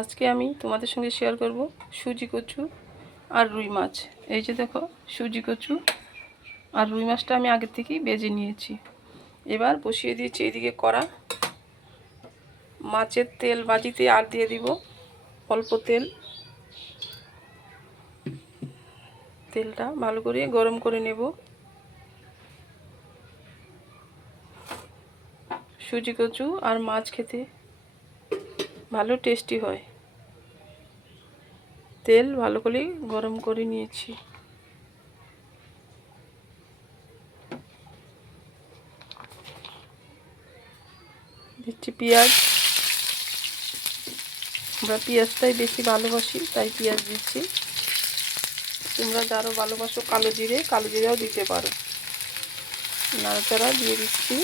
আজকে আমি তোমাদের সঙ্গে শেয়ার করব সুজি কচু আর রুই মাছ। এই যে দেখো, সুজি কচু আর রুই মাছটা আমি আগে থেকেই ভেজে নিয়েছি। এবার বসিয়ে দিয়েছি এদিকে কড়া। মাছের তেল বাটিতে আর দিয়ে দিব অল্প তেল। তেলটা ভালো করে গরম করে নেব। সুজি কচু আর মাছ খেতে ভালো টেস্টি হয়। তেল ভালো করে গরম করে নিয়েছি। দিচ্ছি পেঁয়াজ। আমরা পেঁয়াজটাই বেশি ভালোবাসি, তাই পেঁয়াজ দিচ্ছি। তোমরা যারা ভালোবাসো কালো জিরেও দিতে পারো। নাড়াচাড়া দিয়ে দিচ্ছি।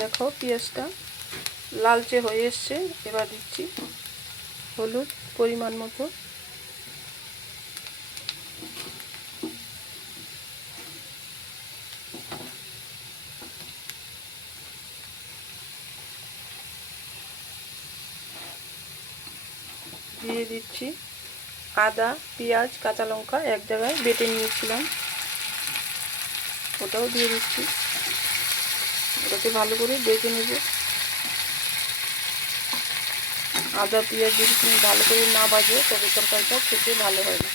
দেখো পেঁয়াজটা লালচে হয়ে এসছে। এবার দিচ্ছি হলুদ পরিমাণ মতো। দিয়ে দিচ্ছি আদা, পেঁয়াজ, কাঁচা লঙ্কা এক জায়গায় বেটে নিয়েছিলাম, ওটাও দিয়ে দিচ্ছি। ওটাকে ভালো করে বেটে নেব। আদা পেঁয়াজ যদি তুমি ভালো করে না বাজে তবে তরকারিটা খেতে ভালো হয় না।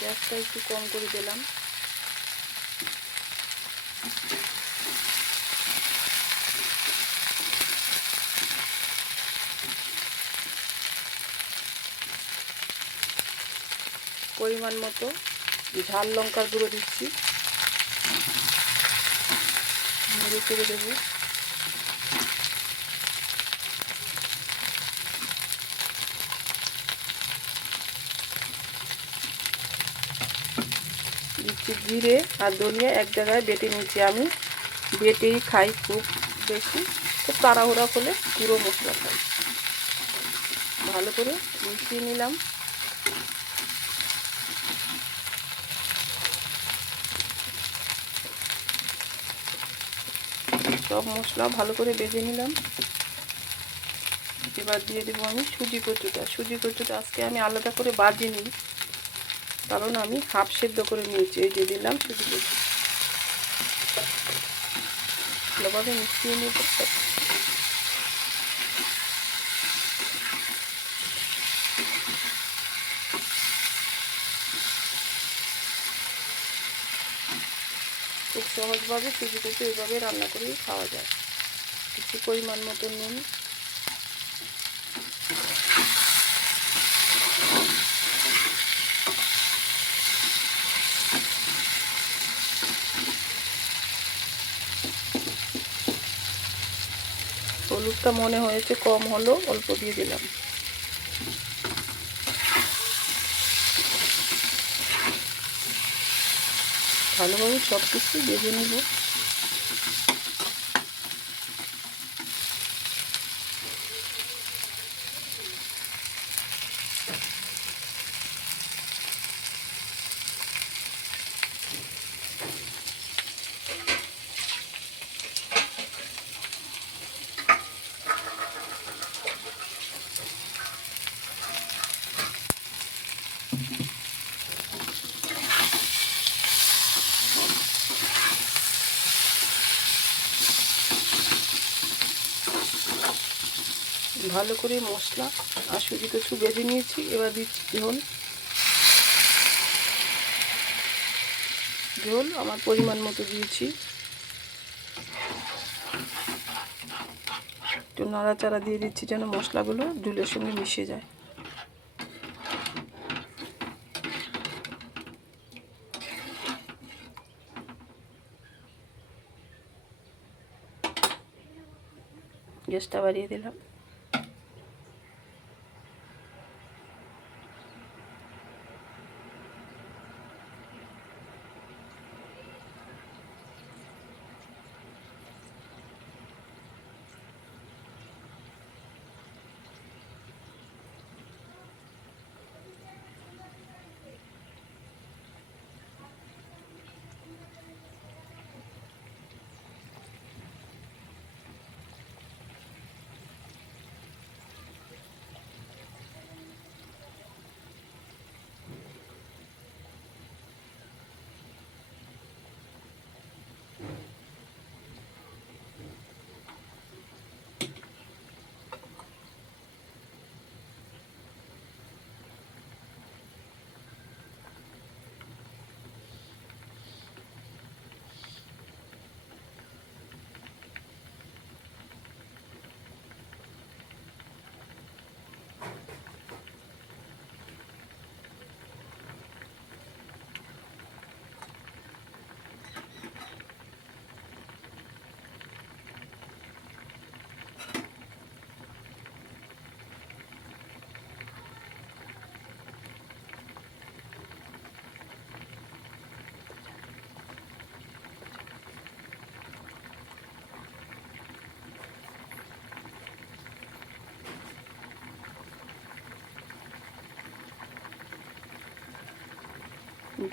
গ্যাসটা একটু কম করে দিলাম। পরিমাণ মতো ঝাল লঙ্কার গুঁড়ো দিচ্ছি, নেড়ে চেড়ে দেবো। দিচ্ছি জিরে আর ধনিয়া এক জায়গায় বেটে নিয়েছি। আমি বেটেই খাই খুব বেশি, খুব তাড়াহুড়া হলে পুরো মশলা খাই। ভালো করে মিশিয়ে নিলাম। সব মশলা ভালো করে ভেজে নিলাম। এবার দিয়ে দেবো আমি সুজি কচুটা আজকে আমি আলাদা করে ভাজিনি, কারণ আমি হাফ সেদ্ধ করে নিয়েছি। এই যে দিলাম সুজি কচু, ভালোভাবে মিশিয়ে নেব। খুব সহজভাবে সুজি কচু এইভাবে রান্না করেই খাওয়া যায়। কিছু পরিমাণ মতো নুন, হলুদটা মনে হয়েছে কম হলো, অল্প দিয়ে দিলাম। ভালোভাবে সব কিছু ভেজে নেব। ভালো করে মশলা আর সুজি কচু ভেজে নিয়েছি। এবার দিচ্ছি ঝোল আমার পরিমাণ মতো দিয়েছি। একটু নাড়াচাড়া দিয়ে দিচ্ছি যেন মশলাগুলো ঝোলের সঙ্গে মিশে যায়। গ্যাসটা বাড়িয়ে দিলাম।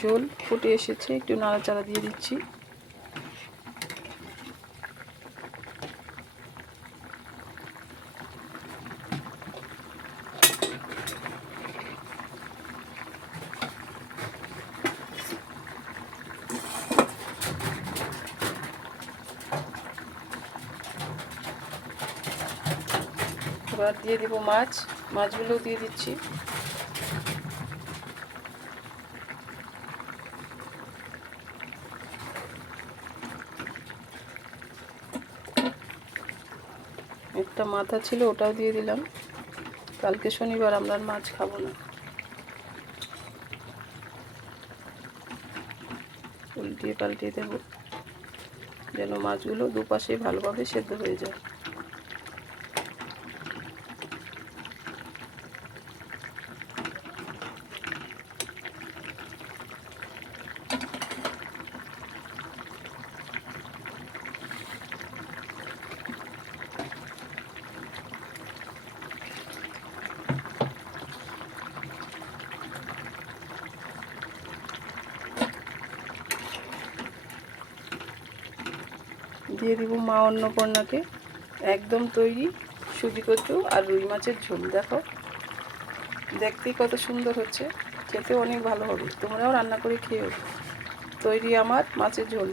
ঝোল ফুটে এসেছে, একটু নাড়াচাড়া দিয়ে দিচ্ছি। এবার দিয়ে দিব মাছগুলো দিয়ে দিচ্ছি। একটা মাথা ছিল, ওটাও দিয়ে দিলাম। কালকে শনিবার, আমরা মাছ খাবো না। উল্টিয়ে পাল্টিয়ে দেব যেন মাছগুলো দুপাশে ভালোভাবে সেদ্ধ হয়ে যায়। দিয়ে দিব মা অন্নপূর্ণাকে একদম তৈরি সুজি কচু আর রুই মাছের ঝোল। দেখো, দেখতেই কত সুন্দর হচ্ছে, খেতে অনেক ভালো হবে। তোমরাও রান্না করে খেও। তৈরি আমার মাছের ঝোল।